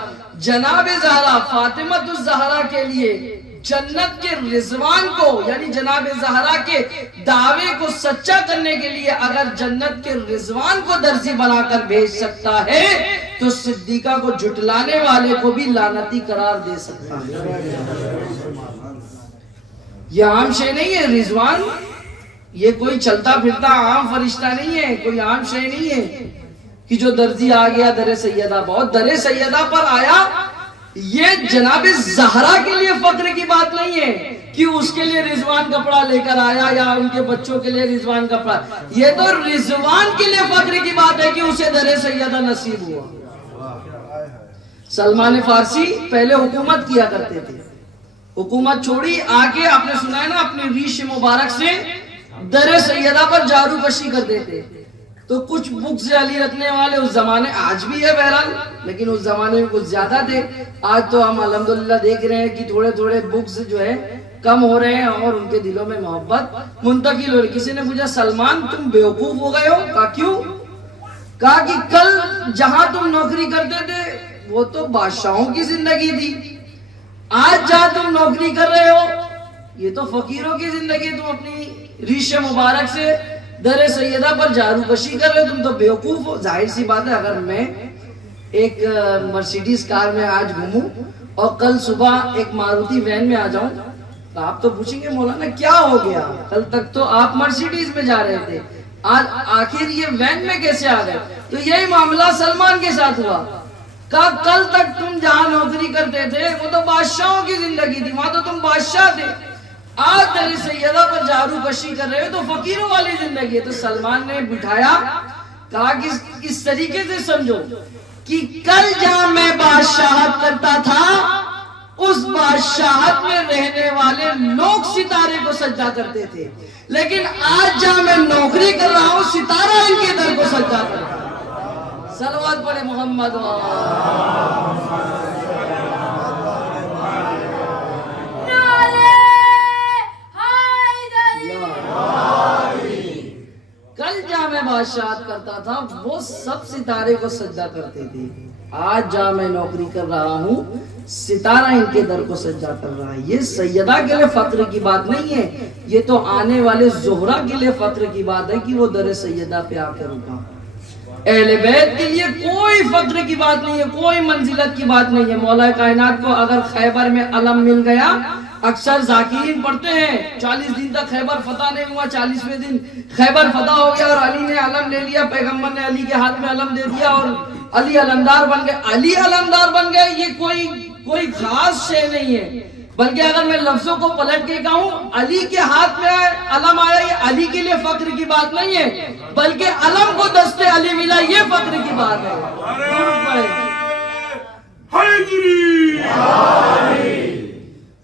جناب زہرا فاطمۃ الزہرا کے لیے جنت کے رضوان کو، یعنی جناب زہرا کے دعوے کو سچا کرنے کے لیے اگر جنت کے رضوان کو درزی بنا کر بھیج سکتا ہے تو صدیقہ کو جھٹلانے والے کو بھی لعنتی قرار دے سکتا ہے۔ یہ عام شے نہیں ہے رضوان، یہ کوئی چلتا پھرتا عام فرشتہ نہیں ہے، کوئی عام شے نہیں ہے کہ جو درزی آ گیا در سیدہ، بہت در سیدہ پر آیا۔ یہ جناب زہرا کے لیے فخر کی بات نہیں ہے کہ اس کے لیے رضوان کپڑا لے کر آیا یا ان کے بچوں کے لیے رضوان کپڑا، یہ تو رضوان کے لیے فخر کی بات ہے کہ اسے در سیدہ نصیب ہوا۔ سلمان فارسی پہلے حکومت کیا کرتے تھے، حکومت چھوڑی آگے آپ نے سنا ہے نا اپنی ریش مبارک سے در سیدہ پر جارو کشی کر دیتے۔ تو کچھ بغض علی رکھنے والے اس زمانے، آج بھی ہے بہرحال، لیکن اس زمانے میں کچھ زیادہ تھے۔ آج تو ہم الحمدللہ دیکھ رہے ہیں کہ تھوڑے تھوڑے بغض جو ہے کم ہو رہے ہیں اور ان کے دلوں میں محبت منتقل ہو رہی۔ کسی نے پوچھا سلمان تم بیوقوف ہو گئے ہو؟ کہا کیوں؟ کہا کہ کل جہاں تم نوکری کرتے تھے وہ تو بادشاہوں کی زندگی تھی، آج جہاں تم نوکری کر رہے ہو یہ تو فقیروں کی زندگی، تم اپنی ریش مبارک سے در سیدہ پر جارو کشی کر رہے ہو، تم تو بیوقوف ہو۔ ظاہر سی بات ہے اگر میں ایک مرسیڈیز کار میں آج گھوموں اور کل صبح ایک ماروتی وین میں آ جاؤں تو آپ تو پوچھیں گے مولانا کیا ہو گیا، کل تک تو آپ مرسیڈیز میں جا رہے تھے، آج آخر یہ وین میں کیسے آ گئے؟ تو یہی معاملہ سلمان کے ساتھ ہوا۔ کہا کل تک تم جہاں نوکری کرتے تھے وہ تو بادشاہوں کی زندگی تھی، وہاں تو تم بادشاہ تھے، آج در سیدہ پر جارو کشی کر رہے ہو تو فقیروں والی زندگی ہے۔ تو سلمان نے بٹھایا، کہا کہ اس طریقے سے سمجھو کہ کل جہاں میں بادشاہت کرتا تھا اس بادشاہت میں رہنے والے لوگ ستارے کو سجدہ کرتے تھے، لیکن آج جہاں میں نوکری کر رہا ہوں ستارہ ان کے در کو سجدہ کرتا ہے۔ صلوات پڑھے محمد کل جہاں میں بادشاہت کرتا تھا وہ سب ستارے کو سجدہ کرتے تھے، آج جہاں میں نوکری کر رہا ہوں ستارہ ان کے در کو سجدہ کر رہا ہے۔ یہ سیدہ کے لیے فخر کی بات نہیں ہے، یہ تو آنے والے زہرا کے لیے فخر کی بات ہے کہ وہ در سیدہ پہ آ کر رکا۔ اہل بیت کے لیے کوئی فخر کی بات نہیں ہے، کوئی منزلت کی بات نہیں ہے۔ مولا کائنات کو اگر خیبر میں علم مل گیا، اکثر ذاکرین پڑھتے ہیں 40 دن تک خیبر فتح نہیں ہوا، 40ویں دن خیبر فتح ہو گیا اور علی نے علم لے لیا، پیغمبر نے علی کے ہاتھ میں علم دے دیا اور علی علمدار بن گئے۔ علی علمدار بن گئے، یہ کوئی خاص شے نہیں ہے۔ بلکہ اگر میں لفظوں کو پلٹ کے کہوں علی کے ہاتھ میں علم آیا، یہ علی کے لیے فخر کی بات نہیں ہے، بلکہ علم کو دست علی ملا، یہ فخر کی بات ہے۔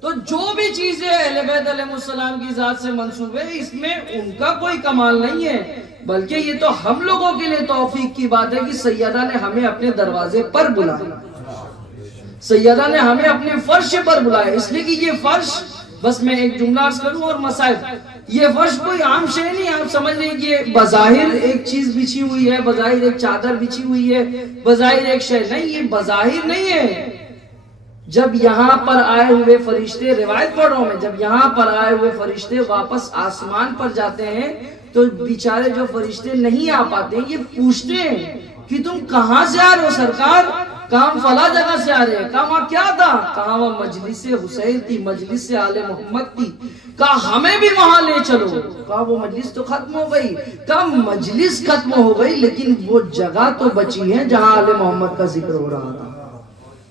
تو جو بھی چیزیں اہل بیت علیہ السلام کی ذات سے منسوب ہے، اس میں ان کا کوئی کمال نہیں ہے، بلکہ یہ تو ہم لوگوں کے لیے توفیق کی بات ہے کہ سیدہ نے ہمیں اپنے دروازے پر بلایا، سیدہ نے ہمیں اپنے فرش پر بلایا، اس لیے کہ یہ فرش، بس میں ایک جملہ عرض کروں اور مسائل، یہ فرش کوئی عام شے نہیں ہے۔ آپ سمجھ لیں کہ بظاہر ایک چیز بچھی ہوئی ہے، بظاہر ایک چادر بچھی ہوئی ہے، بظاہر ایک شے نہیں، یہ بظاہر نہیں ہے۔ جب یہاں پر آئے ہوئے فرشتے، روایت پڑھ رہا ہوں میں، جب یہاں پر آئے ہوئے فرشتے واپس آسمان پر جاتے ہیں تو بیچارے جو فرشتے نہیں آ پاتے یہ پوچھتے ہیں کہ تم کہاں سے آ رہے ہو سرکار؟ کہاں فلاں جگہ سے آ رہے ہیں۔ کہاں وہاں کیا تھا؟ کہاں وہ مجلس حسین تھی، مجلس آل محمد تھی۔ کہا ہمیں بھی وہاں لے چلو۔ کہا وہ مجلس تو ختم ہو گئی۔ کہا مجلس ختم ہو گئی لیکن وہ جگہ تو بچی ہے جہاں آل محمد کا ذکر ہو رہا تھا۔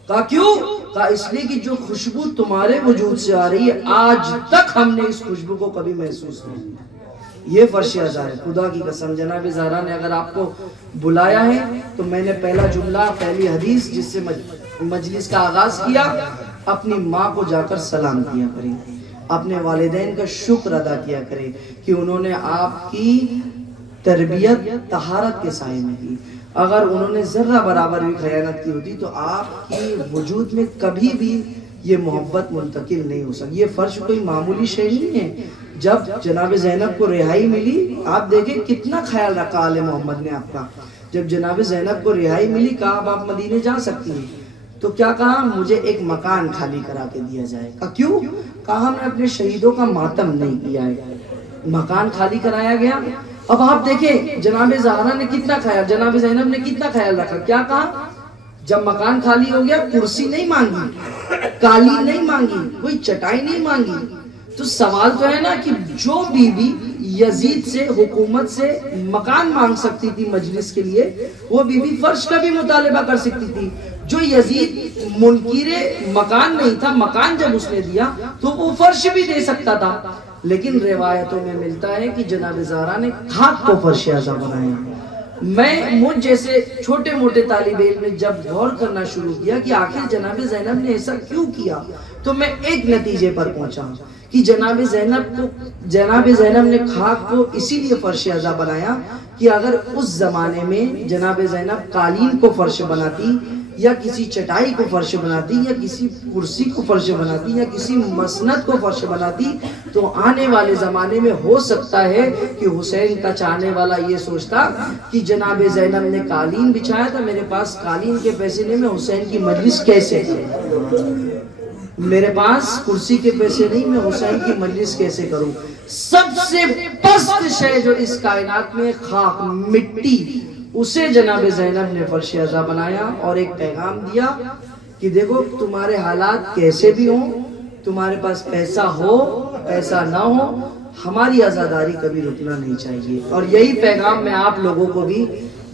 کہا کیوں؟ کہا اس لیے کہ جو خوشبو تمہارے وجود سے آ رہی ہے آج تک ہم نے اس خوشبو کو کبھی محسوس نہیں کیا۔ یہ فرش عزا ہے۔ خدا کی قسم جناب زہرا نے اگر آپ کو بلایا ہے تو میں نے پہلا جملہ، پہلی حدیث جس سے مجلس کا آغاز کیا، اپنی ماں کو جا کر سلام کیا کریں، اپنے والدین کا شکر ادا کیا کریں کہ انہوں نے آپ کی تربیت طہارت کے سائے میں کی۔ اگر انہوں نے ذرہ برابر بھی خیانت کی ہوتی تو آپ کی وجود میں کبھی بھی یہ محبت منتقل نہیں ہو سکتی۔ یہ فرش کوئی معمولی شے نہیں ہے۔ جب جناب زینب کو رہائی ملی، آپ دیکھیں کتنا خیال رکھا آل محمد نے آپ کا۔ جب جناب زینب کو رہائی ملی، کہا اب آپ مدینے جا سکتی ہیں، تو کیا کہا؟ مجھے ایک مکان خالی کرا کے دیا جائے۔ کہا کیوں؟ کہا ہم نے اپنے شہیدوں کا ماتم نہیں کیا ہے۔ مکان خالی کرایا گیا۔ اب آپ دیکھیں جناب زہرا نے کتنا خیال، جناب زینب نے کتنا خیال رکھا۔ کیا کہا؟ جب مکان خالی ہو گیا، کرسی نہیں مانگی، قالین نہیں مانگی، کوئی چٹائی نہیں مانگی۔ تو سوال تو ہے نا کہ جو بی بی یزید سے، حکومت سے مکان مانگ سکتی تھی مجلس کے لیے، وہ بی بی فرش کا بھی مطالبہ کر سکتی تھی۔ جو یزید منکر مکان نہیں تھا، مکان جب اس نے دیا تو وہ فرش بھی دے سکتا تھا۔ لیکن روایتوں میں ملتا ہے کہ جناب زہرا نے خاک کو فرش اعظم بنایا۔ مجھ جیسے چھوٹے موٹے طالب علم نے جب غور کرنا شروع کیا کہ آخر جناب زینب نے ایسا کیوں کیا، تو میں ایک نتیجے پر پہنچا کہ جناب زینب نے خاک کو اسی لیے فرش اعظم بنایا کہ اگر اس زمانے میں جناب زینب قالین کو فرش بناتی یا کسی چٹائی کو فرش بناتی یا کسی کرسی کو فرش بناتی یا کسی مسند کو فرش بناتی تو آنے والے زمانے میں ہو سکتا ہے کہ حسین کا چاہنے والا یہ سوچتا کہ جناب زینب نے قالین بچھایا تھا، میرے پاس قالین کے پیسے نہیں، میں حسین کی مجلس کیسے کروں، میرے پاس کرسی کے پیسے نہیں، میں حسین کی مجلس کیسے کروں۔ سب سے پست شے جو اس کائنات میں خاک، مٹی، اسے جناب زینب نے فرش اعظم بنایا اور ایک پیغام دیا کہ دیکھو تمہارے حالات کیسے بھی ہوں، تمہارے پاس پیسہ ہو پیسہ نہ ہو، ہماری عزاداری کبھی رکنا نہیں چاہیے۔ اور یہی پیغام میں آپ لوگوں کو بھی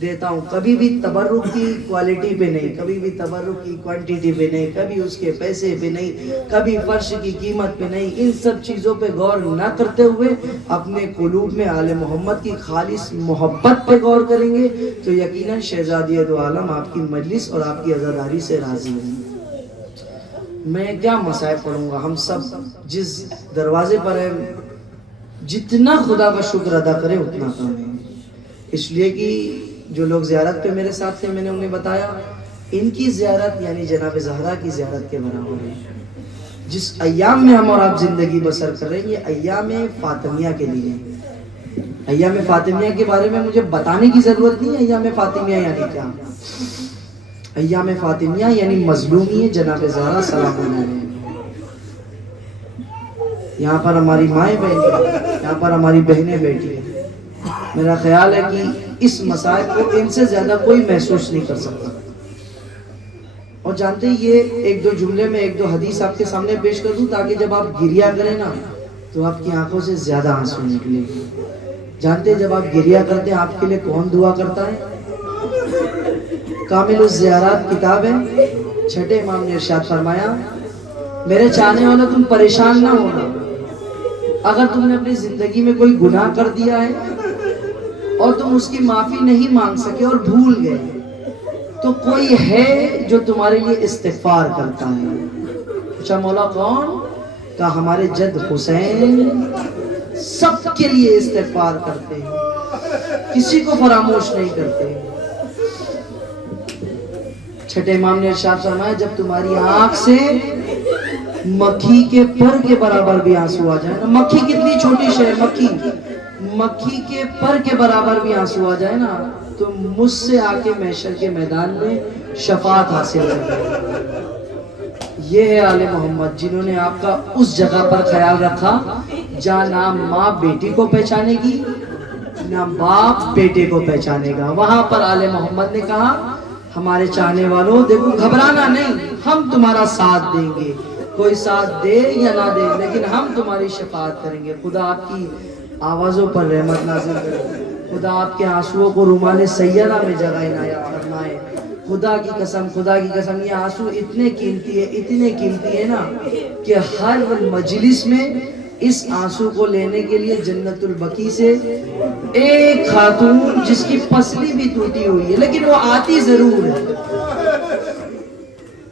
دیتا ہوں، کبھی بھی تبرک کی کوالٹی پہ نہیں، کبھی بھی تبرک کی کوانٹیٹی پہ نہیں، کبھی اس کے پیسے پہ نہیں، کبھی فرش کی قیمت پہ نہیں، ان سب چیزوں پہ غور نہ کرتے ہوئے اپنے قلوب میں آل محمد کی خالص محبت پہ غور کریں گے تو یقیناً شہزادی دو عالم آپ کی مجلس اور آپ کی عزاداری سے راضی ہوں گے۔ میں کیا مسائل پڑھوں گا، ہم سب جس دروازے پر ہیں جتنا خدا کا شکر ادا کرے اتنا کم ہے، اس لیے کہ جو لوگ زیارت پہ میرے ساتھ تھے میں نے انہیں بتایا ان کی زیارت یعنی جناب زہرا کی زیارت کے برابر ہے۔ جس ایام میں ہم اور آپ زندگی بسر کر رہے ہیں یہ ایام فاطمیہ کے لیے، ایام فاطمیہ کے بارے میں مجھے بتانے کی ضرورت نہیں ہے۔ ایام فاطمیہ یعنی کیا؟ ایام فاطمیہ یعنی مظلومی جناب زہرا سلام علیہ۔ یہاں پر ہماری مائیں بیٹھی، یہاں پر ہماری بہنیں بیٹھی ہیں، میرا خیال ہے کہ اس مسائل کو ان سے زیادہ کوئی محسوس نہیں کر سکتا۔ اور جانتے ہیں یہ ایک دو جملے میں ایک دو حدیث آپ کے سامنے پیش کر دوں تاکہ جب آپ گریا کریں نا تو آپ کی آنکھوں سے زیادہ آنسو نکلے۔ جانتے ہیں جب آپ گریا کرتے ہیں آپ کے لیے کون دعا کرتا ہے؟ کامل الزیارات کتاب ہے، چھٹے امام نے ارشاد فرمایا میرے چاہنے والوں تم پریشان نہ ہونا. اگر تم نے اپنی زندگی میں کوئی گناہ کر دیا ہے اور تم اس کی معافی نہیں مانگ سکے اور بھول گئے, تو کوئی ہے جو تمہارے لیے استغفار کرتا ہے. اچھا مولا کون؟ کہا ہمارے جد حسین سب کے لیے استغفار کرتے ہیں, کسی کو فراموش نہیں کرتے. چھٹے امام نے ارشاد فرمایا جب تمہاری آنکھ سے مکھی کے پر کے برابر بھی آنسو آ جائے نا, مکھی کتنی چھوٹی شے ہے, مکھی کے پر کے برابر بھی آنسو آ جائے نا, تو مجھ سے آ کے محشر کے میدان میں شفاعت حاصل کرے. یہ ہے آل محمد جنہوں نے آپ کا اس جگہ پر خیال رکھا جہاں نہ ماں بیٹی کو پہچانے گی نہ باپ بیٹے کو پہچانے گا. وہاں پر آل محمد نے کہا ہمارے چاہنے والوں دیکھو گھبرانا نہیں, ہم تمہارا ساتھ دیں گے, کوئی ساتھ دے یا نہ دے لیکن ہم تمہاری شفاعت کریں گے. خدا آپ کی آوازوں پر رحمت نازل کرے, خدا آپ کے آنسوؤں کو رومال سیدہ میں جگہ عنایت فرمائے. خدا کی قسم یہ آنسو اتنے قیمتی ہے نا کہ ہر مجلس میں اس آنسو کو لینے کے لیے جنت البقیع سے ایک خاتون جس کی پسلی بھی ٹوٹی ہوئی ہے لیکن وہ آتی ضرور ہے,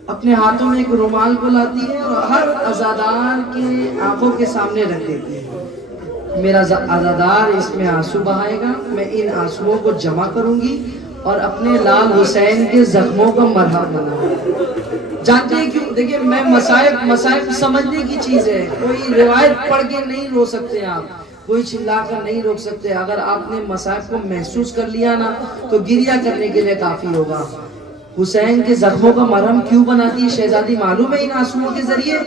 اپنے ہاتھوں میں ایک رومال کو لاتی ہے اور ہر عزادار کے آنکھوں کے سامنے رکھ دیتی ہے. میرا عزادار اس میں آنسو بہائے گا, میں ان آنسوؤں کو جمع کروں گی اور اپنے لال حسین کے زخموں کا مرہم بناؤں گی. جانتے ہیں کیوں؟ دیکھیں میں مصائب سمجھنے کی چیز ہے, کوئی روایت پڑھ کے نہیں رو سکتے آپ, کوئی چلا کر نہیں روک سکتے. اگر آپ نے مصائب کو محسوس کر لیا نا تو گریہ کرنے کے لیے کافی ہوگا. حسین کے زخموں کا مرہم کیوں بناتی ہے شہزادی معلوم ہے؟ ان آنسوؤں کے ذریعے.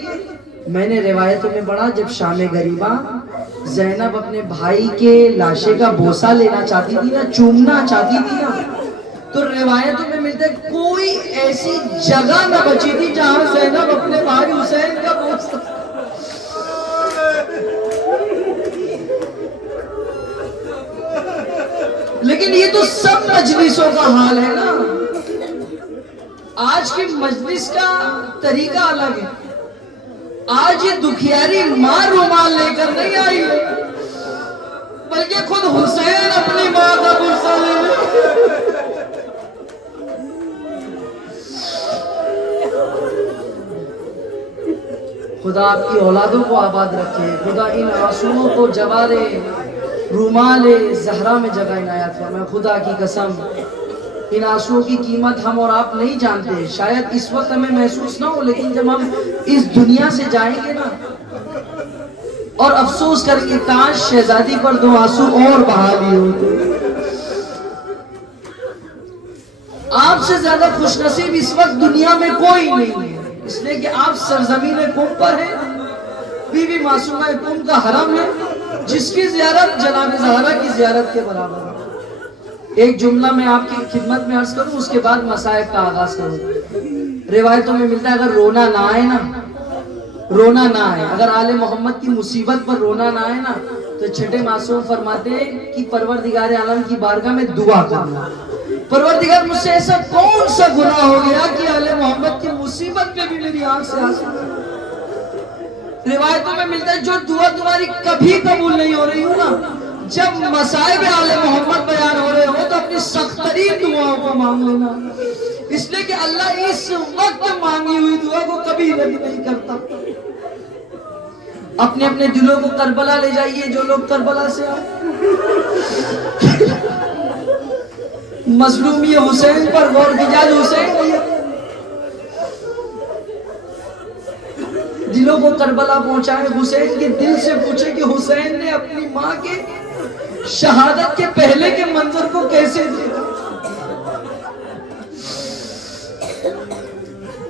میں نے روایتوں میں پڑھا جب شام غریبہ زینب اپنے بھائی کے لاشے کا بوسہ لینا چاہتی تھی نا, چومنا چاہتی تھی نا, تو روایتوں میں ملتا ہے کوئی ایسی جگہ نہ بچی تھی جہاں زینب اپنے بھائی حسین کا بوسہ. لیکن یہ تو سب مجلسوں کا حال ہے نا. آج کی مجلس کا طریقہ الگ ہے. آج یہ دکھیاری ماں رومال لے کر نہیں آئی بلکہ خود حسین اپنی ماں کا بوسہ لے لے. خدا آپ کی اولادوں کو آباد رکھے, خدا ان آنسوؤں کو جوار رومال زہرا میں جگہ عنایت فرمائے. خدا کی قسم ان آنسوؤں کی قیمت ہم اور آپ نہیں جانتے, شاید اس وقت ہمیں محسوس نہ ہو, لیکن جب ہم اس دنیا سے جائیں گے نا اور افسوس کریں گے کاش شہزادی پر 2 آنسو اور بہا لیے ہوتے. آپ سے زیادہ خوش نصیب اس وقت دنیا میں کوئی نہیں ہے, اس لیے کہ آپ سرزمین قم پر ہیں, بی بی معصومہ قم کا حرم ہے جس کی زیارت جناب زہرا کی زیارت کے برابر ہے. ایک جملہ میں آپ کی خدمت میں عرض کروں, اس کے بعد مصائب کا آغاز کروں. روایتوں میں ملتا ہے اگر رونا نہ آئے نا, رونا نہ آئے, اگر آل محمد کی مصیبت پر رونا نہ آئے نا تو چھٹے معصوم فرماتے ہیں کہ پروردگار عالم کی بارگاہ میں دعا کرنا, پروردگار مجھ سے ایسا کون سا گناہ ہو گیا کہ آل محمد کی مصیبت میں بھی میری آنکھ سے آنسو. روایتوں میں ملتا ہے جو دعا تمہاری کبھی قبول نہیں ہو رہی ہو نا, جب مصائب آل محمد بیان ہو رہے ہو تو اپنی سخت ترین دعاؤں کو مانگ لینا, اس لیے کہ اللہ اس وقت مانگی ہوئی دعا کو کبھی رد نہیں کرتا. اپنے اپنے دلوں کو کربلا لے جائیے, جو لوگ کربلا سے آئے مظلومی حسین پر غور کیجیے. حسین دلوں کو کربلا پہنچائے, حسین کے دل سے پوچھے کہ حسین نے اپنی ماں کے شہادت کے پہلے کے منظر کو کیسے دیکھا.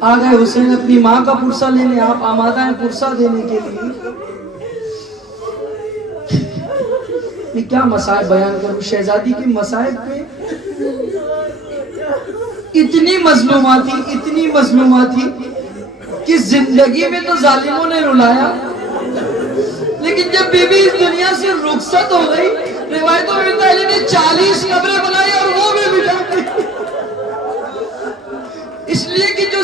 آ گئے حسین اپنی ماں کا پرسہ لینے, آپ آمادہ ہیں پرسہ دینے کے لیے. میں کیا مصائب بیان کروں, شہزادی کی مصائب پہ اتنی مظلومات تھی کہ زندگی میں تو ظالموں نے رلایا, لیکن جب بی بی اس دنیا سے رخصت ہو گئی روایتوں میں پہلے نے 40 قبریں بنائی اور وہ بھی مٹا دی. اس لیے کہ جو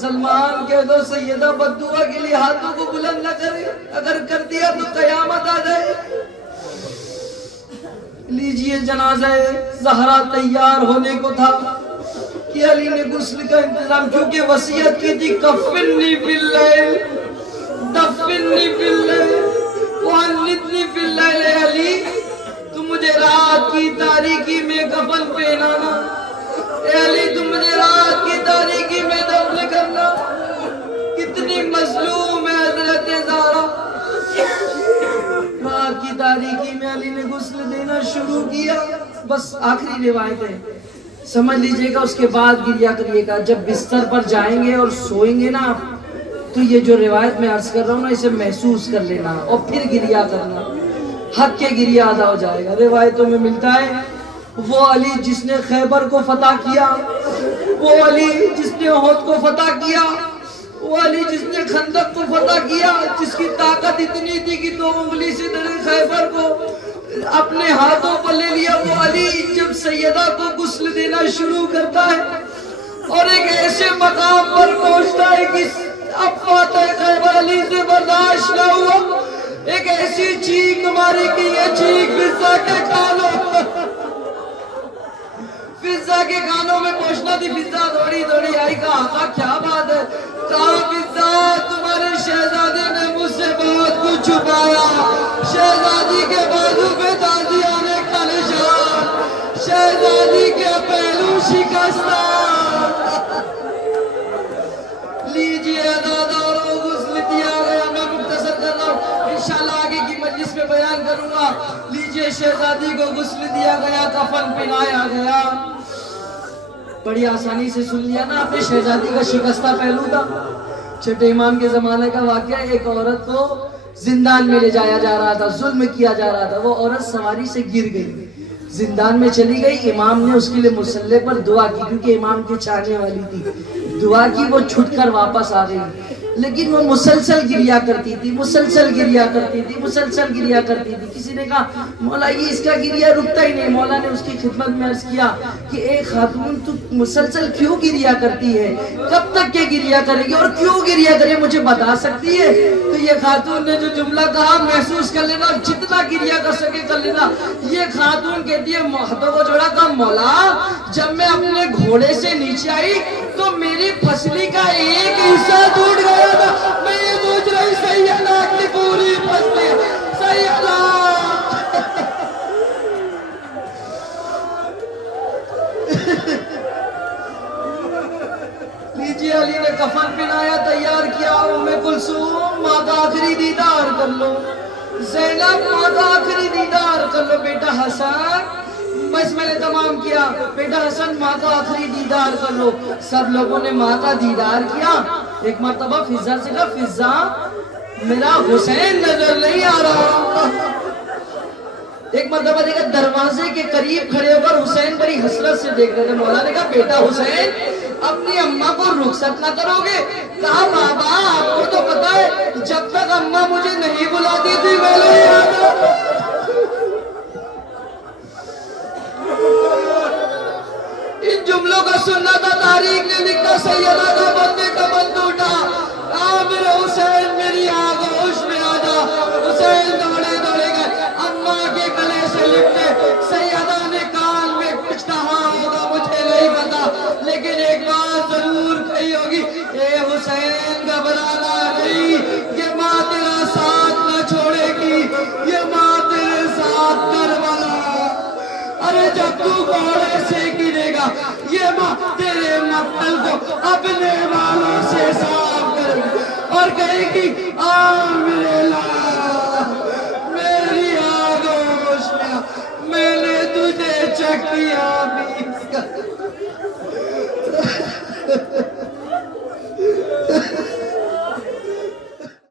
سلمان کہہ دو سیدہ بددعا کے لیے ہاتھوں کو بلند نہ کرے، اگر کر دیا تو قیامت آ جائے۔ لیجئے جنازہ زہرا تیار ہونے کو تھا کہ علی نے غسل کا انتظام، کیونکہ وصیت کی تھی کفنی فی اللیل دفنی فی اللیل وعنتنی فی اللیل، علی تم مجھے رات کی تاریکی میں کفن پہنانا، اے علی تم مجھے رات کی تاریکی میں دفن کرنا۔ کتنی مظلوم ہے حضرت زہرا۔ رات کی تاریکی میں علی نے غسل دینا شروع کیا۔ بس آخری روایت ہے، سمجھ لیجئے گا، اس کے بعد گریا کریے گا۔ جب بستر پر جائیں گے اور سوئیں گے نا تو یہ جو روایت میں عرض کر رہا ہوں نا اسے محسوس کر لینا اور پھر گریا کرنا، حق کے گریا ادا ہو جائے گا۔ روایتوں میں ملتا ہے وہ علی جس نے خیبر کو فتح کیا، وہ علی جس نے احد کو فتح کیا، وہ علی جس نے خندق کو فتح کیا، جس کی طاقت اتنی تھی کہ 2 انگلی سے درے خیبر کو اپنے ہاتھوں پر لے لیا، وہ علی جب سیدہ کو غسل دینا شروع کرتا ہے اور ایک ایسے مقام پر پہنچتا ہے کہ اب فاتح خیبر علی سے برداشت نہ ہوا، ایک ایسی چیخ ماری کہ یہ چیخ فضا کے کانوں میں پہنچنا تھی۔ فضا دوڑی دوڑی آئی، کہا آقا کیا بات ہے؟ کہا فضا تمہارے شہزادے نے مجھ سے بہت کچھ چھپایا، شہزادی کے بازو پہ تازیانے کا نشان، شہزادی کے پہلو شکستہ۔ لیجئے عزاداروں غسل دیا گیا، میں مختصر کر رہا ہوں، انشاءاللہ آگے کی مجلس میں بیان کروں گا۔ لیجئے شہزادی کو غسل دیا گیا، کفن پہنایا گیا۔ بڑی آسانی سے سن لیا نا آپ نے، شہزادی کا شکستہ پہلو تھا۔ چھٹے امام کے زمانے کا واقعہ، ایک عورت کو زندان میں لے جایا جا رہا تھا، ظلم کیا جا رہا تھا، وہ عورت سواری سے گر گئی، زندان میں چلی گئی۔ امام نے اس کے لیے مصلی پر دعا کی، کیونکہ امام کی چاہنے والی تھی، دعا کی، وہ چھٹ کر واپس آ گئی، لیکن وہ مسلسل گریا کرتی تھی، مسلسل گریا کرتی تھی، مسلسل گریا کرتی تھی۔ کسی نے کہا مولا یہ اس کا گریا رکتا ہی نہیں۔ مولا نے اس کی خدمت میں عرض کیا کہ اے خاتون تو مسلسل کیوں گریا کرتی ہے، کب تک یہ گریا کرے گی اور کیوں گریا کرے، مجھے بتا سکتی ہے؟ تو یہ خاتون نے جو جملہ کہا محسوس کر لینا، جتنا گریا کر سکے کر لینا۔ یہ خاتون کہتی ہے ہاتھوں کو جوڑا، کہا مولا جب میں اپنے گھوڑے سے نیچے آئی تو میری پسلی کا ایک حصہ ٹوٹ گیا تھا، میں یہ سوچ رہی سیدہ کی پوری پسلی سیدہ۔ لیجئے علی نے کفن پہنایا، تیار کیا، ام کلثوم ماں کا آخری دیدار کر لو، زینب ماں کا آخری دیدار کر لو، بیٹا حسن بس میں نے تمام کیا، بیٹا حسن ماں کا آخری دیدار کر لو۔ سب لوگوں نے ماں کا دیدار کیا۔ ایک مرتبہ فضا سے کہا فضا میرا حسین نظر نہیں آ رہا۔ ایک مرتبہ دیکھا دروازے کے قریب کھڑے ہو کر حسین بڑی حسرت سے دیکھ رہے تھے۔ مولا نے کہا بیٹا حسین اپنی اماں کو رخصت نہ کرو گے؟ کہا بابا آپ کو تو پتا ہے جب تک اماں مجھے نہیں بلاتی تھی میں نہیں آتا۔ ان جملوں کا سننا تھا، تاریخ نے لکھا سیدہ کا بندے کا بند ٹوٹا، میرے حسین میری آغوش میں آ جا۔ حسین دوڑے دوڑے گئے، اماں کے گلے سے لپٹے۔ سیدہ نے کان میں کچھ کہا ہوگا مجھے نہیں پتا، لیکن ایک بات ضرور کہی ہوگی، اے حسین گھبرانا نہیں، یہ ماں تیرا ساتھ نہ چھوڑے گی، یہ ماں تیرے ساتھ کربلا۔ ارے جب تو گھوڑے سے گرے گا یہ ماں تیرے مقتل کو اپنے بالوں سے صاف کرے گی اور کہے گی آ میرے لال میری آغوش میں، میں نے تجھے چکیا بھی